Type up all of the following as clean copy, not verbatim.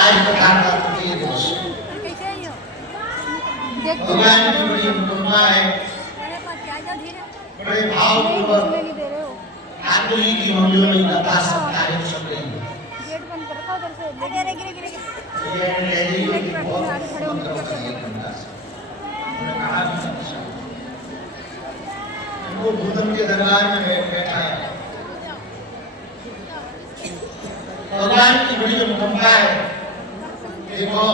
आज प्रकार का तृतीय दिवस भगवान की बड़ी अनुकंपा है, बड़े भावपूर्वक ठाकुर जी की मंदिरों में कथा सप्ताह चल रही है। वो भूतम के दरबार में बैठा है। भगवान की बड़ी अनुकंपा है। देखो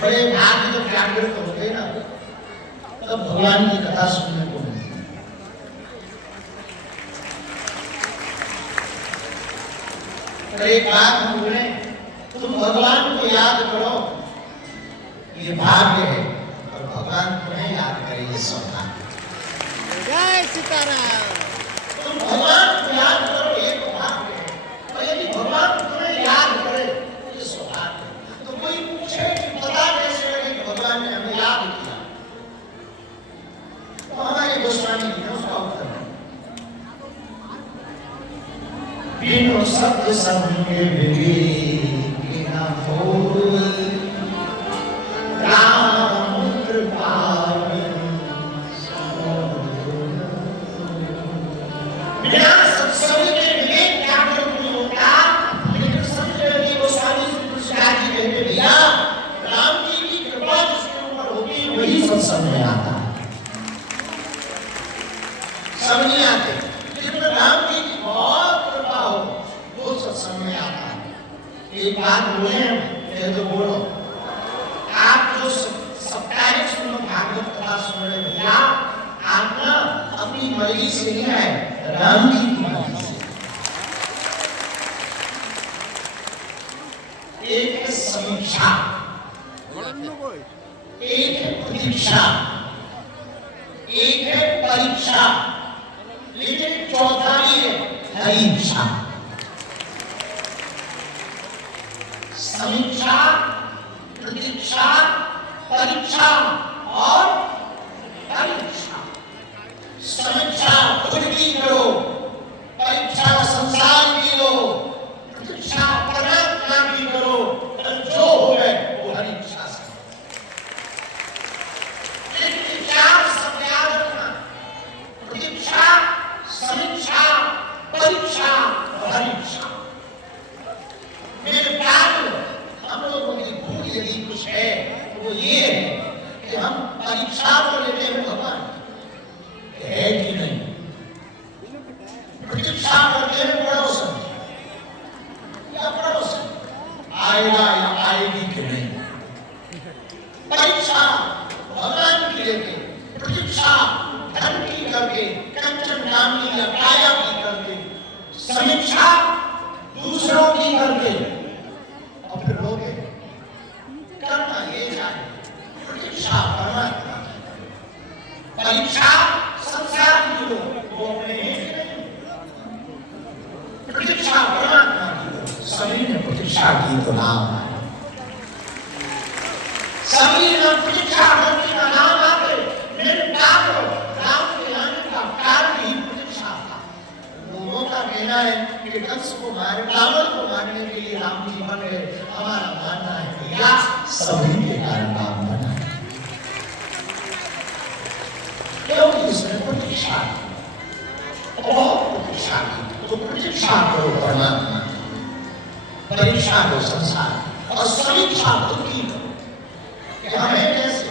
बड़े भाग्य जब जागृत होते हैं ना तब भगवान की कथा सुनने को मिलती है। एक बात हम बोले तुम भगवान को याद करो ये भाग्य है और भगवान तुम्हें याद करे ये सौभाग्य। जय सीताराम। तुम भगवान को याद करो ये भाग्य है और यदि भगवान तुम्हें याद करे ये सौभाग्य। तो कोई पूछे कि पता कैसे लगे कि भगवान ने हमें याद किया, तो हमारे गोस्वामी जी ने उसका उत्तर है बिनु सत्य सबके विवेक ना होय राम कृपा बिना सत्संग के विवेक जागृत नहीं होता। लेकिन संत जी गोस्वामी तुलसीदास जी कहते भैया राम जी की कृपा जिसके ऊपर होती है वही सत्संग में आता है। सब नहीं आते लेकिन राम जी की बहुत कृपा हो वो सत्संग में आता है। एक बात बोले तो बोलो आप जो साप्ताहिक सुनो भागवत कथा सुन रहे भैया आप ना अपनी मर्जी से नहीं आए, राम जी की मर्जी से। एक है समीक्षा, एक है प्रतीक्षा, एक है परीक्षा, लेकिन चौथा भी है हरीक्षा। समीक्षा, प्रतीक्षा, परीक्षा और परीक्षा। समीक्षा खुद की करो, परीक्षा संसार की लो, प्रतीक्षा परमात्मा की करो, जो हो गए वो हरीक्षा से। लेकिन चार शब्द याद रखना, प्रतीक्षा, समीक्षा, परीक्षा और हरीक्षा। मेरे प्यार हम लोगों की भूल यदि कुछ है तो वो ये है कि हम परीक्षा को लेते हैं भगवान है कि नहीं, प्रतीक्षा करते हैं पड़ोसन या पड़ोसन आएगा या आएगी कि नहीं। परीक्षा भगवान की लेके, प्रतीक्षा धन की करके, कंचन नामी या काया की करके, समीक्षा दूसरों की करके और फिर लोग करना ये जाने। प्रतीक्षा परमात्मा, परीक्षा संसार की लोग वो अपने प्रतीक्षा परमात्मा की लोग। सभी ने प्रतीक्षा की तो नाम आया, सभी ने प्रतीक्षा करने का नाम आते। मेरे राम के आने का कारण ही प्रतीक्षा था। लोगों का कहना है कि कंस को मारे, रावण को मारने के लिए राम जी बन गए। हमारा मानना है भैया सभी के कारण राम बना, क्योंकि इसने प्रतीक्षा की, बहुत प्रतीक्षा की। तो प्रतीक्षा करो परमात्मा, परीक्षा करो संसार और समीक्षा खुद की करो कि हमें कैसे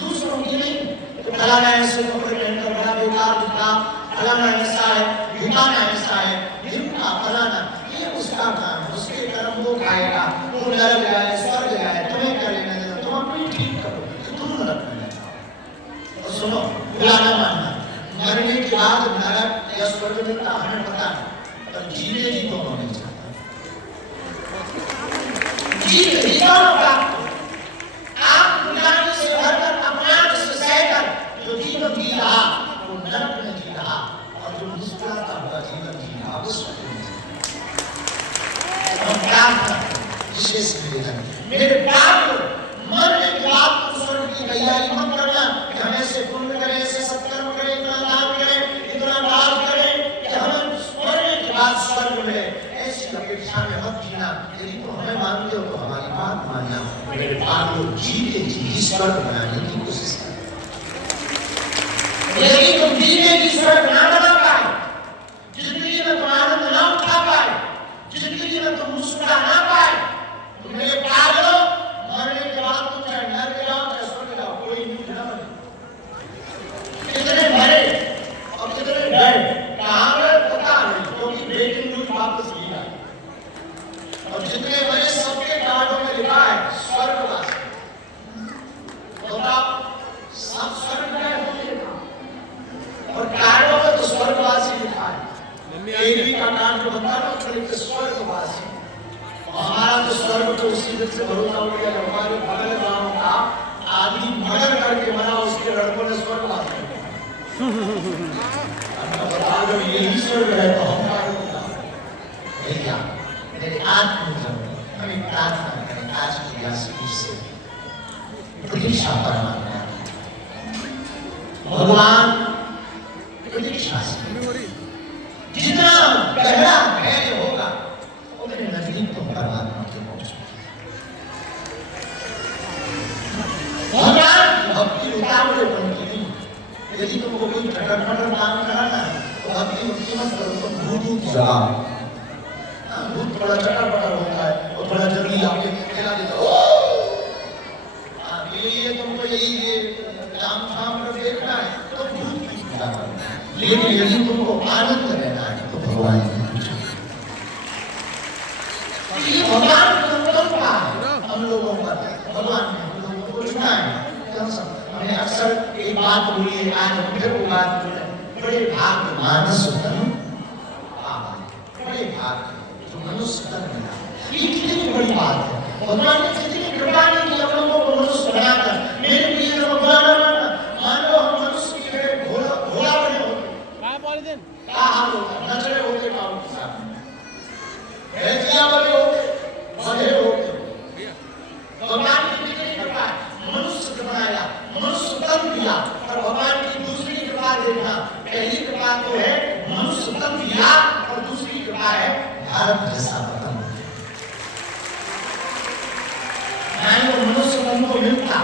दूसरों की नहीं। तो फलाना ऐसे कपड़े पहनकर बड़ा बेकार दिखा, फलाना ऐसा है, ढिकाना ऐसा है, ढिमका फलाना, ये उसका काम, उसके कर्म वो खाएगा, वो नरक जाए स्वर्ग जाए, तुम्हें कर लेना देना, तुम अपनी ठीक करो, तुम नरक में न जाओ। और सुनो बुरा न मानना, मरने के बाद नरक या स्वर्ग में का हमें पता है, पर जीते जी तो नहीं जाता। जीते जी होगा आप गुनाह से भरकर अपराध से सहकर जो जीवन जी रहा वो नरक में जी रहा, और जो मुस्कुराता हुआ जीवन जी रहा वो स्वर्ग में जी रहा। विशेष निवेदन मेरे प्यार मरने के बाद तो स्वर्ग की तैयारी मत करना कि हम ऐसे पुण्य करें, ऐसे सत्कर्म करें, इतना दान करें, इतना दान करें कि हमें मरने के बाद स्वर्ग मिले, ऐसी अपेक्षा में मत जीना। यदि तो परमात्मा ने मेरे पाप को जीते जी ईश्वर बनाने की कोशिश की। यदि तुम जीते जी ईश्वर ना बना पाए, जिंदगी में तुम आनंद ना उठा पाए, जिंदगी में तुम मुस्कुरा ना पाए, तो मेरे पागलों, मरने के बाद तुम चाहे नरक जाओ चाहे स्वर्ग जाओ, कोई न्यूज ना बने। कितने मरे और कितने गए, कहाँ गए पता नहीं, क्योंकि ब्रेकिंग न्यूज वापस लिया। और जितने मरे सबके कार्डों में लिखा है स्वर्गवासी। बताओ, सब स्वर्ग गए होंगे और कार्डों में तो स्वर्गवासी लिखा है। एक का कार्ड जो बनता है उसमें लिखते स्वर्गवासी। हमारा तो स्वर्ग तो उसी दिन से भरोसा हो गया, हमारे बगल गांव का आदमी मर्डर करके मरा, उसके लड़कों ने स्वर्गवासी बता दो यही स्वर्ग है तो हम भैया मेरे आत्मधर्म हमें प्रार्थना करें आज की यासी से प्रतीक्षा परमात्मा भगवान प्रतीक्षा से जितना गहरा धैर्य होगा उतने नजदीक तो परमात्मा के पहुंचोगे। भगवान की भक्ति उतावले बनती नहीं। यदि तुमको कोई चटर-पटर काम कराना है तो भक्ति मुक्ति मत करो, तुम भूत जगाओ। भूत थोड़ा चटर-पटर होता है और थोड़ा जल्दी आके खेला देता है। ये तुमको यही काम धाम कर देखना है तो भूत की पूजा करो। लेकिन यदि तुमको आनंद लेना है तो भगवान की पूजा करो। भगवान का हम लोगों पर भगवान ने हम लोगों को चुना है। हमने अक्सर एक बात बोली है, आज फिर वो बात बोले, बड़े भाग्य मानस तन बड़े भाग्य जो मनुष्य तन मिला। ये कितनी बड़ी बात है। भगवान ने कितनी कृपा की हम लोगों को मनुष्य बनाकर। मेरे प्रिय भगवान मान लो हम मनुष्य की जगह घोड़ा बने होते, क्या हाल होता, नचरे होते काम के साथ, भैंसिया बने होते, बधे होते। भगवान की कितनी कृपा, मनुष्य बनाया, मनुष्य तन दिया। और भगवान की दूसरी कृपा देखना, पहली कृपा तो है मनुष्य तन दिया और दूसरी कृपा है भारत जैसा वतन। वो मनुष्य तन को मिलता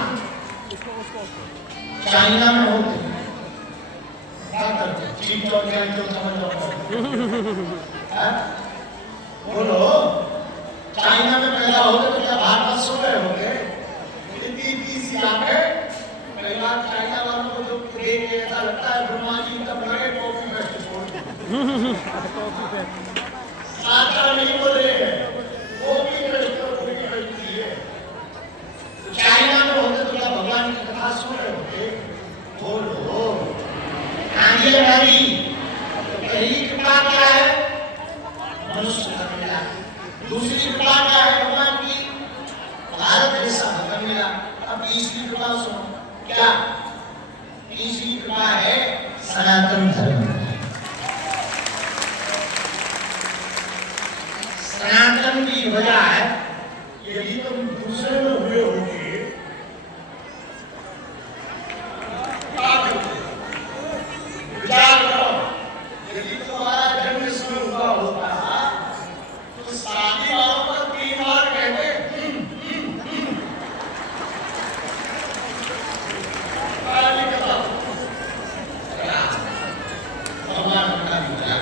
चाइना में होते क्या करते, चीन चौक तो समझ बोलो, चाइना में पैदा होते तो क्या भारत सो रहे होंगे? कई बार चाइना वालों को जो देख के ऐसा लगता है ब्रह्मा जी तब लगे कॉफी फेस्ट छोड़ साचा नहीं बोले कॉफी फेस्ट किए। चाइना में होते तो क्या भगवान की कथा सुन रहे होते? बोलो आगे वाली पहली कृपा क्या है? मनुष्य तन मिला। दूसरी कृपा क्या है भगवान की? भारत जैसा वतन मिला। अब तीसरी कृपा सुनो, क्या? तीसरी कृपा है सनातन धर्म। सनातन की वजह है यदि तुम दूसरे में हुए होगे विचार करो, यदि तुम्हारा जन्म इसमें हुआ होता तो शादी वालों पर 3 बार कहते भगवान बता दिया।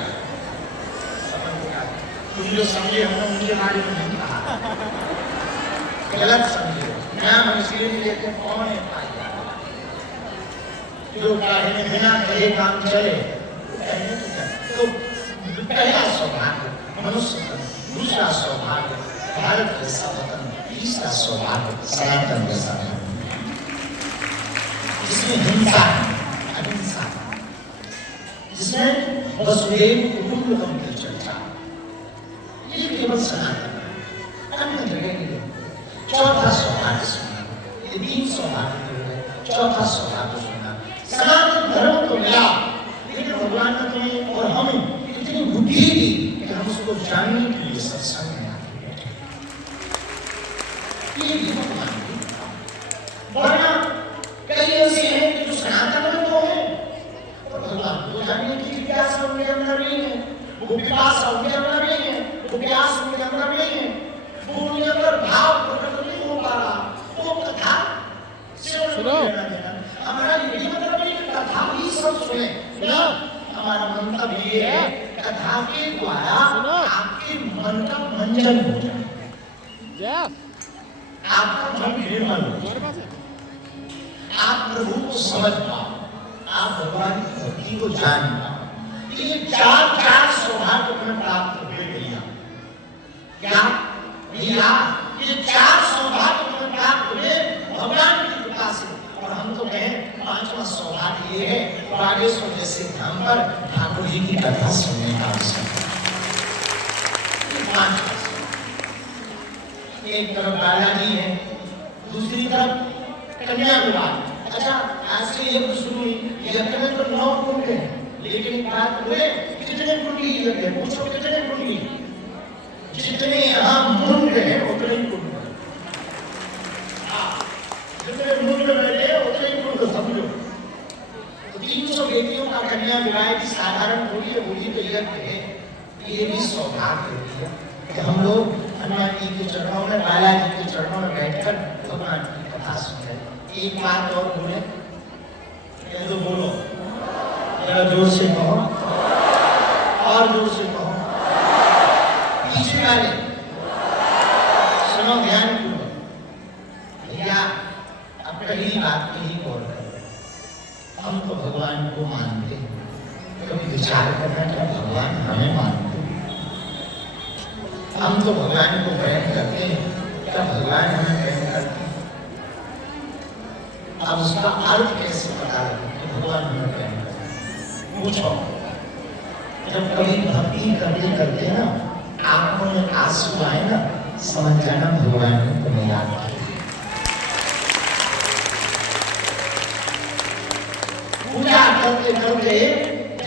तुम जो समझे हमने उनके बारे में नहीं कहा, गलत समझे। नाम इसलिए लेते कौन है पाया जो कहने बिना कहे काम चले, तो पहला सौभाग्य मनुष्य तन, दूसरा सौभाग्य भारत जैसा वतन, तीसरा सौभाग्य सनातन जैसा धर्म जिसमें हिंसा अहिंसा, जिसमें वसुदेव कुटुंबकम की चर्चा, ये केवल सनातन है, अन्य जगह नहीं। चौथा सौभाग्य सुना, ये 3 सौभाग्य हो गए, चौथा सौभाग्य सुना। सनातन धर्म तो मिला, लेकिन भगवान ने तुम्हें और हमें इतनी बुद्धि दी कि हम उसको जानने के लिए सत्संग में आते बैठे। ये भी भगवान की वरना कई ऐसे हैं कि जो सनातन में तो है और भगवान को जानने की जिज्ञासा उनके अंदर नहीं है, वो पिपासा उनके अंदर नहीं है, वो प्यास उनके अंदर नहीं है, वो उनके अंदर भाव प्रकट नहीं भंजन हो जाए, Jeff, आपका मन निर्मल हो जाए, बरोबर आहे. आप प्रभु को समझ पाओ, आप भगवान की भक्ति को जान पाओ। ये चार सौभाग्य तुम्हें प्राप्त हुए भैया। क्या भैया ये चार सौभाग्य तुम्हें प्राप्त हुए भगवान की कृपा से। और हम तो कहें पांचवा सौभाग्य ये है बागेश्वर जैसे धाम पर ठाकुर जी की कथा सुनने का अवसर। एक तरफ बालाजी है, दूसरी तरफ कन्या विवाह। अच्छा आज से ये शुरू हुई यज्ञ में तो 9 कुंड है, लेकिन एक बात बोले कितने कुंड की यज्ञ है? पूछो कितने कुंड की? जितने यहाँ मुंड है उतने ही कुंड। जितने मुंड बैठे उतने ही कुंड समझो। तो 300 बेटियों का कन्या विवाह की साधारण होली है, होली तो यज्ञ है। ये भी सौभाग्य होती है कि हम लोग हनुमान जी के चरणों में, बालाजी के चरणों में बैठकर भगवान की कथा सुने। एक बात और बोले, ये तो बोलो जरा जोर से कहो, और जोर से कहो। पीछे वाले सुनो ध्यान पूर्वक। भैया अब पहली बात यही गौर करो, हम तो भगवान को मानते हैं, कभी विचार करना क्या भगवान हमें मानते? हम तो भगवान को प्रेम करते हैं, क्या भगवान हमें प्रेम करते हैं? अब उसका अर्थ कैसे पता लगे कि भगवान हमें प्रेम करते हैं? पूछो। जब कभी भक्ति करते करते ना आंखों में आंसू आए ना, समझ जाना भगवान ने तुम्हें याद किया। पूजा करते करते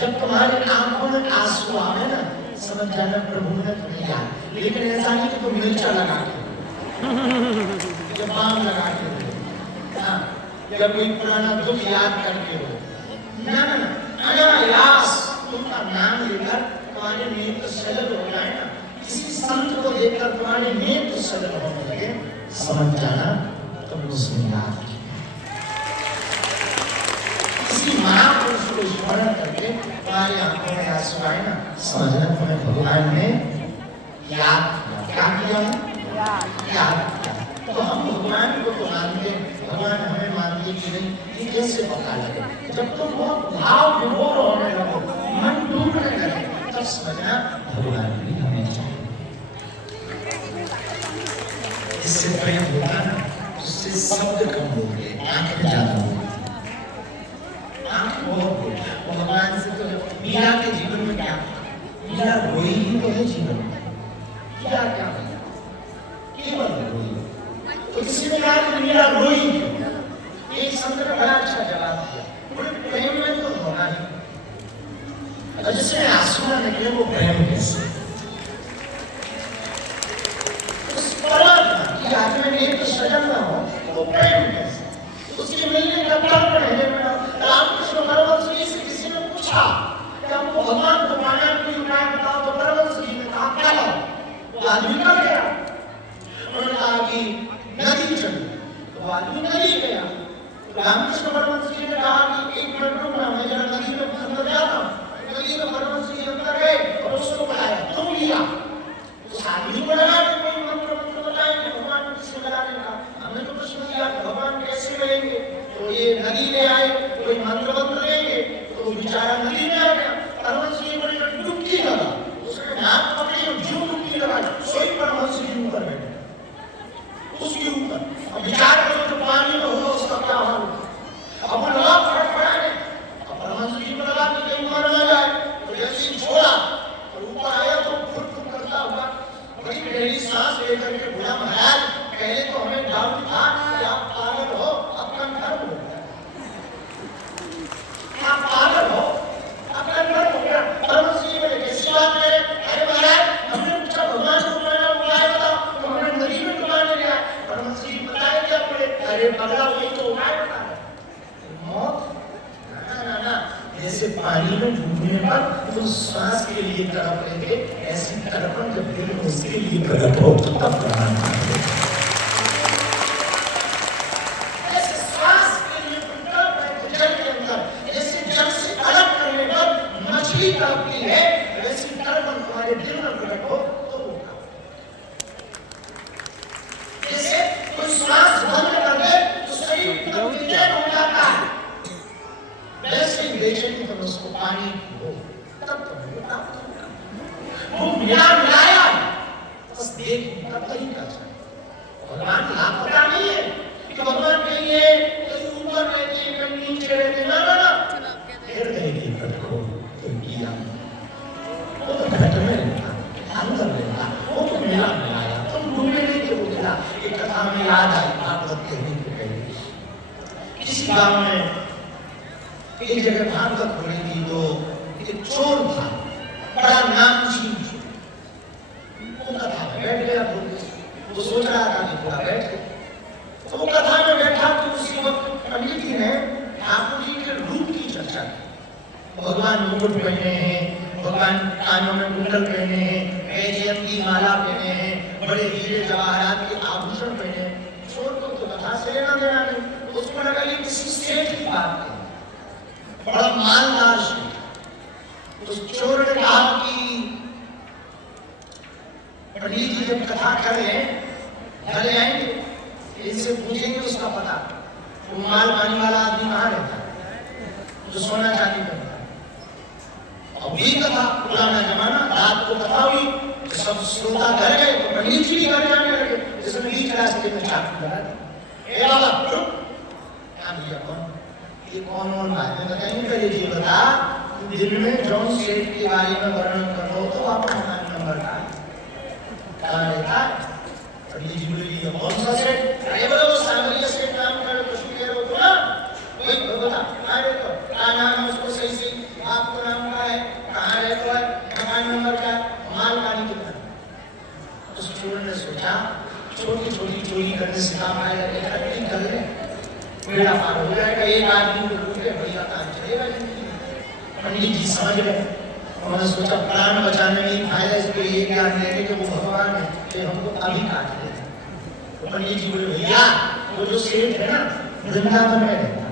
जब तुम्हारी आंखों में आंसू आए ना, समझ जाना प्रभु ने तुम्हें याद। लेकिन ऐसा नहीं कि तुम मिर्चा लगा के जब बाम लगा के या कोई पुराना दुख याद करके हो, ना ना ना, अनायास तुमका नाम लेकर तुम्हारे नेत्र सजल हो जाए ना, किसी संत को देखकर तुम्हारे नेत्र सजल होने लगे, समझ जाना तुम उसने याद किया। किसी महापुरुष को स्मरण करके तुम्हारी आंखों में आंसू आए ना, समझना तुम्हें भगवान ने याद किया। क्या किया है? याद किया। तो हम भगवान को तो मानते, भगवान हमें मानते कि नहीं, ये कैसे पता लगे? जब तुम बहुत भाव विभोर होने लगो, मन डूबने लगे, तब समझना भगवान भी हमें चाहिए। इससे प्रेम होगा ना, उससे शब्द कम हो गए, आंखें ज्यादा हो गई, आंखें बहुत हो गई। भगवान से तो मीरा के जीवन में क्या, मीरा रोई ही तो है जीवन में, क्या क्या केवल रोई। तो किसी ने कहा कि मीरा रोई क्यों? एक संत ने बड़ा अच्छा जवाब दिया, प्रेम में तो रोना ही, जिसमें आंसू न निकले वो प्रेम कैसे? उस परमात्मा की आत्मा में एक सजन न हो वो प्रेम कैसे? उसके मिलने का तर्पण है। रामकृष्ण परमहंस जी से किसी ने पूछा कि हमको भगवान को पाने का कोई उपाय बताओ, तो परमहंस जी ने कहा चलो। वो आदमी कर गया, उन्होंने कहा कि नदी चलो, तो आदमी नदी गया। रामकृष्ण परमहंस जी ने कहा कि एक मिनट रुकना, मैं जरा नदी में अंदर जाता हूँ। नदी में परमहंस जी अंदर गए और उसको बुलाया, तुम लिया। उस आदमी को लगा कि कोई मंत्र बताएंगे भगवान को किसने लगाने का। हमने तो प्रश्न किया भगवान कैसे मिलेंगे, तो ये नदी ले आए, कोई मंत्र देंगे, तो बेचारा नदी में आ गया। परमहंस जी बड़ी डुबकी लगा, उसने नाक पकड़ी और जो डुबकी लगा सोई परमहंस जी ऊपर बैठे, उसके ऊपर। अब विचार करो तो पानी में होगा उसका क्या हाल होगा। अब वो लगा फटफटाने, अब परमहंस जी को लगा कि कहीं मर न जाए, तो जैसे ही छोड़ा और ऊपर आया तो फुट फुट करता हुआ बड़ी गहरी सांस लेकर के बोला, महाराज पहले तो हमें डाउट था कि आप पागल हो, अब कंफर्म हो गया। आप पागल हो, अब कंफर्म हो गया। परमहंस जी बोले कैसी बात है? अरे महाराज हमने पूछा भगवान को बनाना उपाय बताओ, तो हमने नदी में डुबाने गया। परमहंस जी बताए क्या बोले? अरे पगला वही तो उपाय बता रहे, मौत। ना ना ना, जैसे पानी में डूबने पर तुम श्वास के लिए तड़प रहे थे, ऐसी तड़पन जब दिल में उसके लिए प्रकट हो तब प्राण आते। ऐसे श्वास के लिए तड़प रहे थे जल के अंदर, जैसे जल से अलग करने पर मछली तड़पती है, वैसी तड़पन तुम्हारे दिल में प्रकट हो तो पानी हो तब तो होता वो मिला मिलाया बस देख तब तक ही कर सकते भगवान लापता नहीं है कि भगवान कहिए कहीं ऊपर रहते हैं कहीं नीचे रहते हैं ना हृदय की रखो तो किया वो तो घट में रहता अंदर रहता वो तो मिला मिलाया तुम ढूंढे नहीं तो मिला एक कथा में याद आई भागवत कहने को कही किसी गांव में एक जगह भागवत हो रही थी तो एक चोर था बड़ा नामचीन वो कथा में बैठ गया वो सोच रहा था कि थोड़ा बैठ गया तो वो कथा में बैठा तो उसी वक्त पंडित जी ने ठाकुर जी के रूप की चर्चा की भगवान मुकुट पहने हैं भगवान कानों में कुंडल पहने हैं वैजयंती की माला पहने हैं बड़े हीरे जवाहरात के आभूषण पहने चोर को तो कथा से लेना देना नहीं उसको लगा ये किसी सेठ की बात है बड़ा मालदार सेठ उस चोर ने कहा कि पंडित जी जब कथा कर रहे हैं घर आएंगे इनसे पूछेंगे उसका पता वो माल पानी वाला आदमी कहाँ रहता है जो सोना चांदी करता है अब ये कथा पुराना जमाना रात को कथा हुई तो सब श्रोता घर गए तो पंडित जी भी घर जाने लगे जिसमें बीच रास्ते में चाकू लगा ए बाबा चुप क्या भैया कौन ये कौन और बात में बताइए पहले ये बता दिन में जॉन सेठ के बारे में वर्णन करो तो आपका नंबर कहाँ रहता है पंडित जी बोले ये कौन सा सेठ अरे बोलो वो सांवरिया सेठ नाम का कुछ कह रहे हो तो ना वही बता कहाँ रहते हो क्या नाम है उसको सही से आपको नाम क्या है कहाँ रहते हो मोबाइल नंबर क्या माल पानी कितना उस चोर ने सोचा छोटी छोटी चोरी करने से काम आएगा इकट्ठी कर ले बेड़ा पार हो जाएगा एक आदमी को लूटे बढ़िया काम चलेगा पंडित जी समझ गए उन्होंने सोचा प्राण बचाने में फायदा इसको ये ज्ञान देंगे कि वो भगवान है कि हमको अभी काट दे तो पंडित जी बोले भैया वो जो सेठ है ना वृंदावन में रहता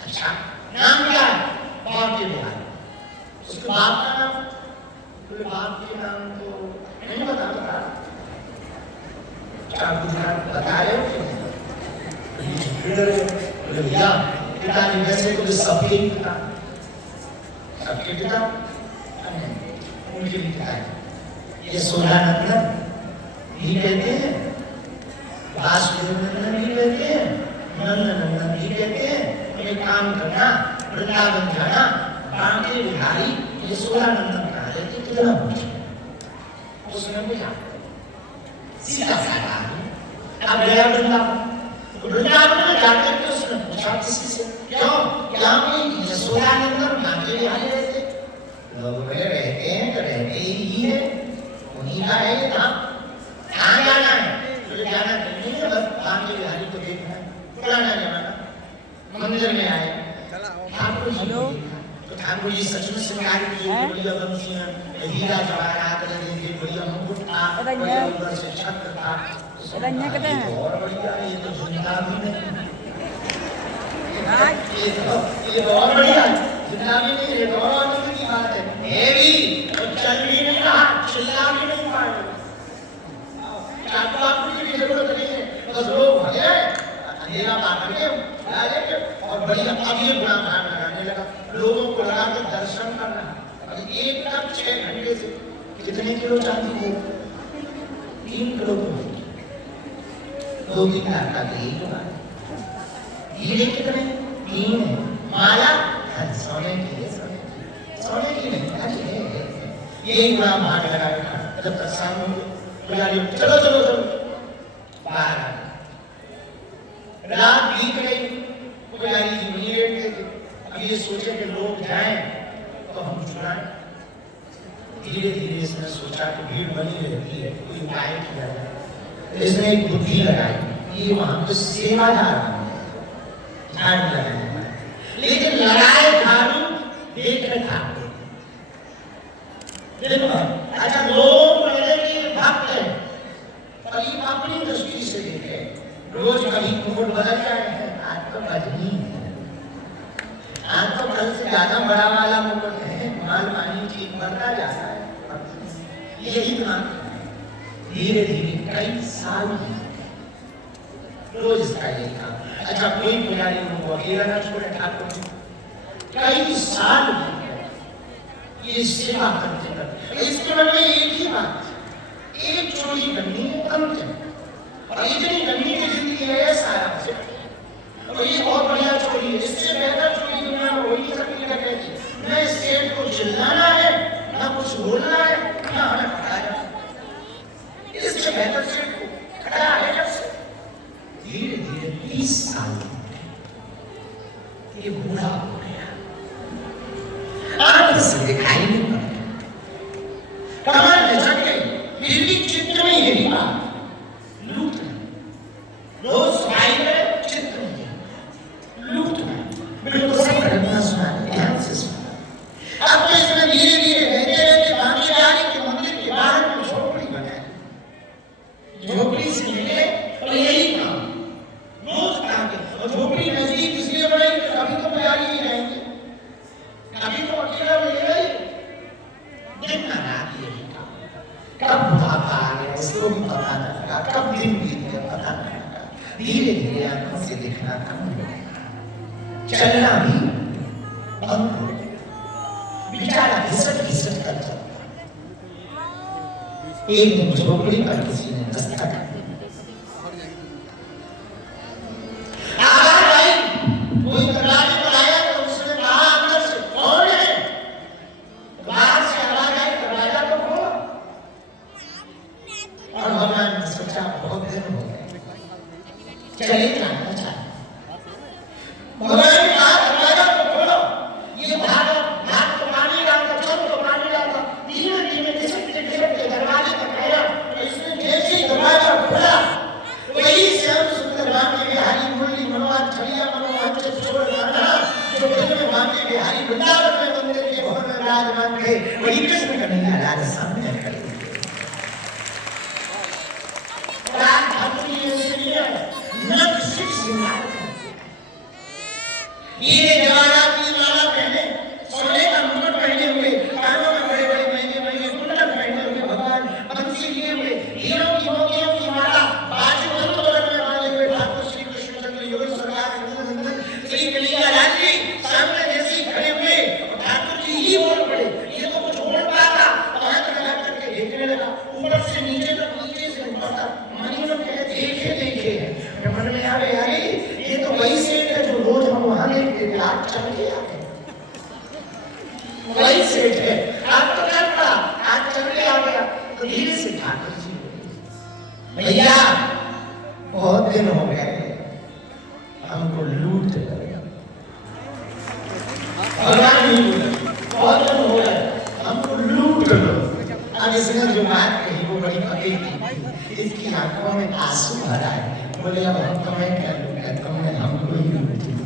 अच्छा नाम क्या है बाप के बिहार उसके बाप का नाम बोले बाप के नाम तो नहीं बता क्या बता रहे हो बोले भैया पिताजी वैसे तो सबके पिता सबके पिता उनके लिखा है ये सोलानंदन भी कहते हैं वासुदेव नंदन भी कहते हैं नंदनंदन भी कहते हैं एक काम करना वृंदावन जाना बांके बिहारी ये सोलानंदन कहा लेते कितना पूछे उसने पूछा सीधा साधा अब गया वृंदावन में जाकर के उसने पूछा किसी से क्यों क्या कोई सोलानंदन बांके बिहारी रहते लोग बोले रहते हैं तो रहते ही है उन्हीं का है ना कहाँ जाना है तो जाना नहीं है बस बांके बिहारी को देखना है पुराना जमाना मंदिर में आए ठाकुर जी तो ठाकुर जी सचमुच श्रृंगार किए बढ़िया बंसियां हीरा जवाहरात लगे बढ़िया मुकुट था बढ़िया ऊपर से छत्र था और बढ़िया ये तो दुनिया भी नहीं ये बहुत बढ़िया दुनिया भी नहीं है और आनंद की बात है भी तो चल भी नहीं रहा चिल्ला भी नहीं पा रहे आपको की जरूरत नहीं है बस लोग भले अंधेरा बांट के और बढ़िया अब ये बुरा मान लगाने लगा लोगों को लगा के दर्शन करना अब एक तक 6 घंटे से कितने किलो चांदी हो 3 किलो 2-3 लाख का हीरे कितने 3 है माला सोने की है सोने की नहीं यही बुरा मान लगा बैठा जब तक शाम हो पुजारी चलो चलो चलो बाहर रात बीत गई पुजारी जी वहीं बैठे थे अब ये सोचे कि लोग जाएं तो हम चुराएं धीरे धीरे इसने सोचा कि भीड़ बनी रहती है कोई उपाय किया जाए इसने एक बुद्धि लगाई ये वहां पे सेवा जा रहा है झाड़ लगाने लेकिन लगाए झाड़ू देख रखा देखो अच्छा लोग पहले के भक्त हैं और ये अपनी दृष्टि से देखे रोज कभी मुकुट बदल जाए हैं आज तो बदली आज तो कल से ज्यादा बड़ा वाला मुकुट है माल पानी चीज बढ़ता जाता है यही दिमाग धीरे धीरे कई साल रोज इसका यही काम अच्छा कोई पुजारी उनको अकेला न छोड़े ठाकुर जी कई साल ये सेवा करते करते इसके मन में एक ही बात, एक चोरी करनी है अंतिम, और इतनी करनी की जिंदगी है ऐसा है, और ये बहुत बढ़िया चोरी है। इससे बेहतर चोरी दुनिया में वही सकती है कि न सेठ को चिल्लाना है, ना कुछ बोलना है, ना हमें पढ़ाया। इससे बेहतर सेठ को खड़ा है जब से धीरे धीरे 20 साल ये बूढ़ा हो गया, आंख से दिखाई नहीं पड़ता, कमर में चढ़ गई, फिर भी चित्र में यही बात, लूट रोज सफाई करे, चित्र में लूट बिल्कुल सब घटना सुना, ध्यान से सुना। अब तो इसमें धीरे धीरे रहते रहते भाग्यशाली के मंदिर के बाहर में झोपड़ी बनाए, झोपड़ी से मिले और यही काम रोज आके, और झोपड़ी नजदीक इसलिए बनाई कि कभी तो प्यारी ही रहेंगे, कभी तो अकेला मिलेगा ही, दिन ना रात यही काम। कब बुढ़ापा आ गया इसको भी पता न लगा, कब दिन बीत गया पता न लगा, धीरे धीरे आंखों से दिखना कम हो गया, चलना भी बंद हो गया, बेचारा घिसट घिसट कर चलता। एक दिन झोपड़ी पर किसी ने दस्तक दी, आवाज आई, कोई दरवाजे पर आया तो उसने कहा अंदर से कौन है? बाहर से आवाज आई, दरवाजा तो खोलो। और भगवान ने सोचा बहुत दिन हो गए, चले जाना चाहिए। भगवान ने कहा दरवाजा तो खोलो, ये भाग तो पानी डालता, चल तो पानी डालता, धीमे धीमे घिसटते घिसटते दरवाजे तक आया, और इसने जैसे ही दरवाजा खोला, वही श्याम सुंदर बांके बिहारी मुरली मनोहर छड़िया मनोहर छोड़ गाना जो दिल में बांके बिहारी वृंदावन में मंदिर के भवन में विराजमान थे, वही कृष्ण कन्हैया लाल सामने खड़े थे। रात ठाकुर जी ऐसे नहीं है, नग सिख सिंगार ये जवाहरात की माला पहने, सोने का मुकुट पहने हुए, कानों में बड़े बड़े महंगे महंगे कुंडल पहने हुए, भगवान बंसी लिए हुए, हीरों की मोतियों की माला बाजू अंतरंग में बांधे हुए ठाकुर श्री कृष्णचंद्र योगी सरकार नंदन श्री कन्हैया लाल जी सामने जैसे ही खड़े हुए, और ठाकुर जी ही बोल पड़े, ये तो कुछ बोल पाता, हाथ लगा करके देखने लगा, ऊपर से नीचे तक, नीचे से ऊपर तक, मानी लोग कहते देखे देखे है, मन में आवे अरे ये तो वही सेठ है जो रोज हम वहां देखते थे, आज चल के आ गए, वही सेठ है, आज तो चल पड़ा, आज चल के आ गया। तो धीरे से ठाकुर जी भैया बहुत दिन हो गए, हमको लूट गए, भगवान नहीं बोले, बहुत दिन हो गए हमको लूट लो। अब इसने जो बात कही वो बड़ी पक्की थी, इसकी आंखों में आंसू भरा है, बोले अब हम तुम्हें क्या लूटा, तुमने हमको ही लूट लिया।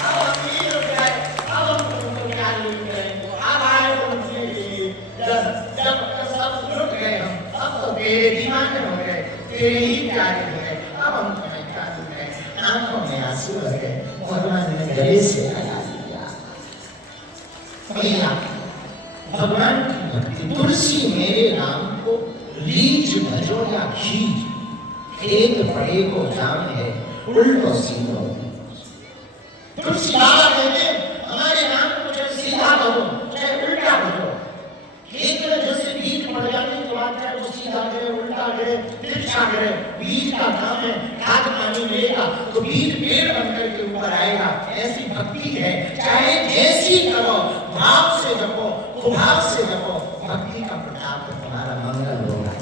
अब हम ये लूट गए, अब हम तुमको क्या लूट गए, अब आए तुमसे जब सब लूट गए हम, अब तो तेरे दीवाने हो गए, तेरे ही प्यारे हो गए, अब हम तुम्हें क्या लूट गए। आंखों में आंसू भर गए, भगवान ने गले से लगा दिया। भैया भगवान की भक्ति, तुलसी मेरे नाम को लीज भजो या खींच, एक पड़े को जान है उल्टो सीधो। तुलसी बाबा कहते हमारे नाम को चाहे सीधा भजो चाहे उल्टा भजो, खेत में जैसे बीज पड़ जाने के बाद चाहे वो सीधा गिरे उल्टा गिरे तिरछा गिरे, बीज का काम है, खाद पानी मिलेगा तो बीज पेड़ बनकर के ऊपर आएगा। ऐसी भक्ति है, चाहे जैसी करो भाव से जपो, भाव से जपो, भक्ति का प्रताप तुम्हारा मंगल होगा।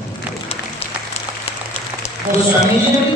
वो स्वामी जी ने भी